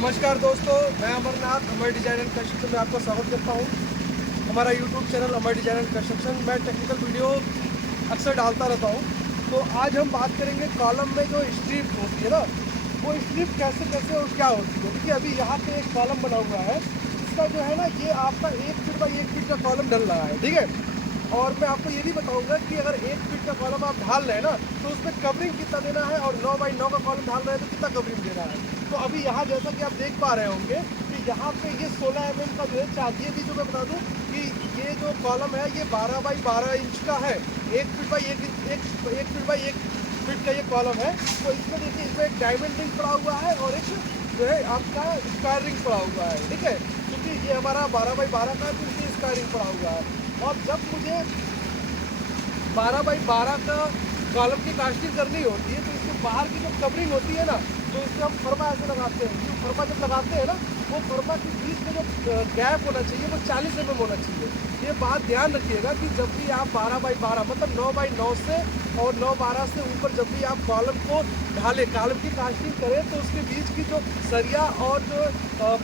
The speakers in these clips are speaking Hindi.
नमस्कार दोस्तों, मैं अमरनाथ अमर डिज़ाइन एंड कंस्ट्रक्शन में आपका स्वागत करता हूं। हमारा YouTube channel Amar design and construction, मैं टेक्निकल वीडियो अक्सर डालता रहता हूं। तो आज हम बात करेंगे कॉलम में जो स्ट्रिप होती है ना, वो स्ट्रिप कैसे कैसे और क्या होती है। देखिए अभी यहाँ पे एक कॉलम बना हुआ है, इसका जो है ना ये आपका 1 फीट बाई 1 फीट का कॉलम डल रहा है, ठीक है। और मैं आपको ये भी बताऊंगा कि अगर 1 फीट का कॉलम आप ढाल रहे हैं ना, तो उसमें कवरिंग कितना देना है, और 9 बाई 9 का कॉलम ढाल रहे हैं तो कितना कवरिंग देना है। तो अभी यहाँ जैसा कि आप देख पा रहे होंगे कि यहाँ पे ये 16 mm का जो है चाहिए भी, जो मैं बता दूँ कि ये जो कॉलम है ये 12 बाई 12 इंच का है। 1 feet by 1 feet by 1 feet का ये कॉलम है। तो इसमें देखिए, इसमें एक डायमंड रिंग पड़ा हुआ है और एक जो है आपका स्क्वायर रिंग पड़ा हुआ है, ठीक है। क्योंकि ये हमारा 12 बाई 12 का है तो इसमें स्क्वायर रिंग पड़ा हुआ है। और जब मुझे 12 बाई 12 का कॉलम की कास्टिंग करनी होती है तो इसके बाहर की जो कवरिंग होती है ना, जो इससे हम फरमा ऐसे लगाते हैं, जो फरमा जब लगाते हैं ना, वो फरमा के बीच में जो गैप होना चाहिए वो 40 mm होना चाहिए। ये बात ध्यान रखिएगा कि जब भी आप 12 बाई 12 मतलब 9 बाई 9 से और 9-12 से ऊपर जब भी आप कॉलम को ढालें, कॉलम की कास्टिंग करें, तो उसके बीच की जो सरिया और जो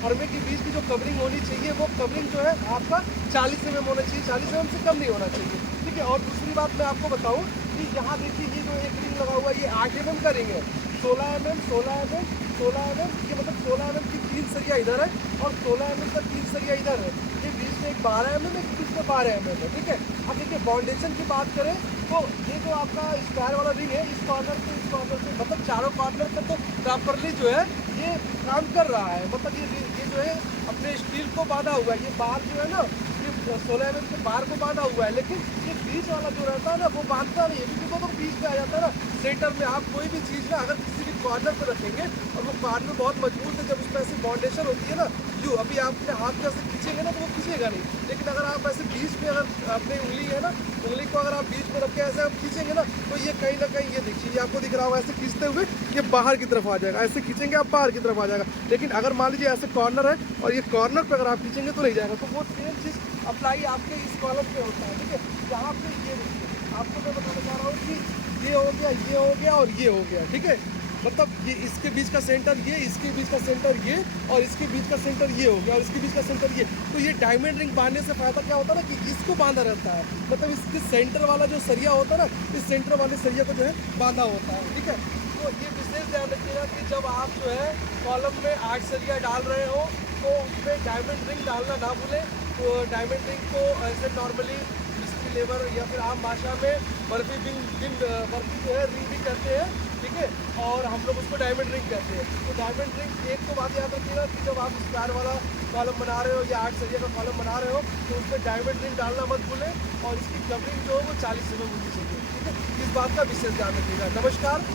फरमे के बीच की जो कवरिंग होनी चाहिए, वो कवरिंग जो है आपका 40 mm होना चाहिए, 40 mm से कम नहीं होना चाहिए, ठीक है। और दूसरी बात मैं आपको बताऊं कि यहाँ देखिए ये जो एक रिंग लगा हुआ है ये 8 mm का रिंग है। 16 mm, 16 mm, 16 mm, ये मतलब 16 mm की 3 सरिया इधर है और 16 mm का 3 सरिया इधर है। ये बीच में एक 12 mm, एक बीच में 12 mm है, ठीक है। अब देखिए फाउंडेशन की बात करें तो ये जो आपका स्क्वायर वाला रिंग है, इस कॉर्नर से इस कॉर्नर से मतलब चारों कॉर्नर पर तो प्रॉपरली जो है ये काम कर रहा है। मतलब ये जो है अपने स्टील को बांधा हुआ है। ये बार जो है ना, ये 16 mm के बार को बांधा हुआ है, लेकिन ये बीच वाला जो रहता है ना वो बांधता नहीं है, क्योंकि वो तो बीच में आ जाता है ना। सेंटर में आप कोई भी चीज़ ना अगर किसी भी कॉर्नर पर रखेंगे और वो कॉर्नर बहुत मजबूत है, जब उसमें ऐसी बाउंडेशन होती है ना, जो अभी आप अपने हाथ में ऐसे खींचेंगे ना तो वो खींचेगा नहीं। लेकिन अगर आप ऐसे बीच में अगर अपनी उंगली है ना, उंगली को अगर आप बीच में रख के ऐसे आप खींचेंगे ना, तो ये कहीं ना कहीं ये देखिए, ये आपको दिख रहा होगा, ऐसे खींचते हुए ये बाहर की तरफ आ जाएगा। ऐसे खींचेंगे आप बाहर की तरफ आ जाएगा। लेकिन अगर मान लीजिए ऐसे कॉर्नर है और ये कॉर्नर पर अगर आप खींचेंगे तो नहीं जाएगा। तो वो सेम चीज़ अप्लाई आपके इस कॉलम पे होता है, ठीक है। यहाँ पे ये देखिए, आपको मैं बताना चाह रहा हूँ कि ये हो गया, ये हो गया और ये हो गया, ठीक है। मतलब ये इसके बीच का सेंटर ये, इसके बीच का सेंटर ये, और इसके बीच का सेंटर ये हो गया, और इसके बीच का सेंटर ये। तो ये डायमंड रिंग बांधने से फायदा क्या होता है ना, कि इसको बांधा रहता है। मतलब इसके सेंटर वाला जो सरिया होता है ना, इस सेंटर वाले सरिया को जो है बांधा होता है, ठीक है। तो ये विशेष ध्यान रखिएगा कि जब आप जो है कॉलम में 8 सरिया डाल रहे हो तो उसमें डायमंड रिंग डालना ना भूलें। तो डायमंड रिंग को ऐसे नॉर्मली मिस्त्री लेबर या फिर आम भाषा में बर्फी बर्फी जो है रिंग भी कहते हैं, ठीक है। और हम लोग उसको डायमंड रिंग कहते हैं। तो डायमंड रिंग एक तो बात याद रखिएगा कि जब आप स्क्वायर वाला कॉलम बना रहे हो या 8 सरिया का कॉलम बना रहे हो तो उसमें डायमंड रिंग डालना मत भूलें, और इसकी कवरिंग जो है वो 40 mm होनी चाहिए, ठीक है। इस बात का विशेष ध्यान रखिएगा। नमस्कार।